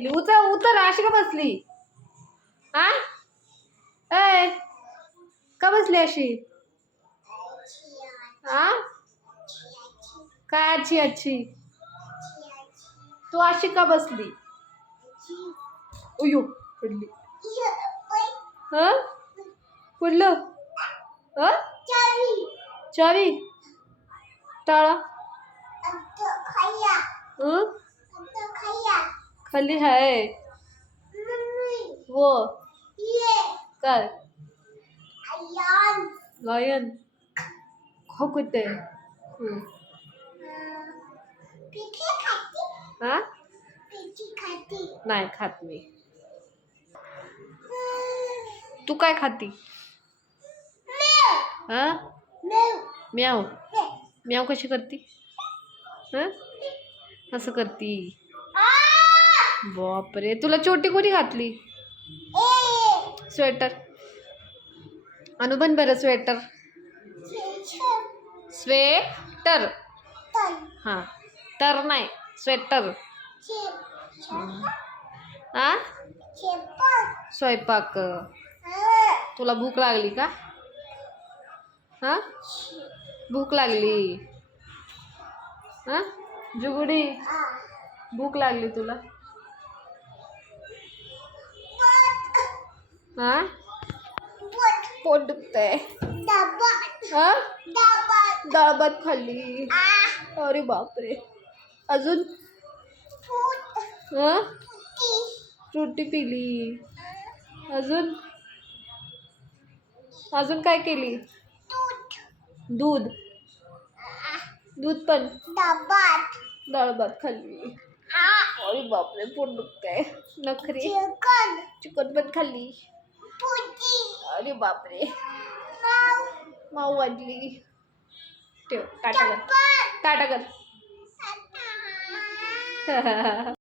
केली. उतर उतर अशी का बसली? हा ए का बसली अशी? हा काय अच्छी अच्छी तू अशी का बसली? उयो पडली. हा? पडलं? हा? चावी? टाळा. हं? खाली है वो. काय? लायन खाऊ कुठे हा? नाही खात मी. तू काय खाती? हा? म्याव म्याव कशी करती? हां? असं करती. बापरे. तुला चोटी कोणी घातली? स्वेटर. अनुबन बरं स्वेटर. स्वेटर. हां. तर नाही स्वेटर. हा स्वयंपाक. तुला भूक लागली का? हा? भूक लागली. हा? जुगुडी भूक लागली तुला? हा हा डाळ खाल्ली अरे बापरे अजून हा फ्रुटी पिली अजून अजून काय केली दूध दूध पण भात खाल्ली अरे बापरे पोट दुखतंय नखरी चिकन पण खाल्ली अरे बापरे. माऊ. वाजली ठेव टाटा कर. टाटा कर.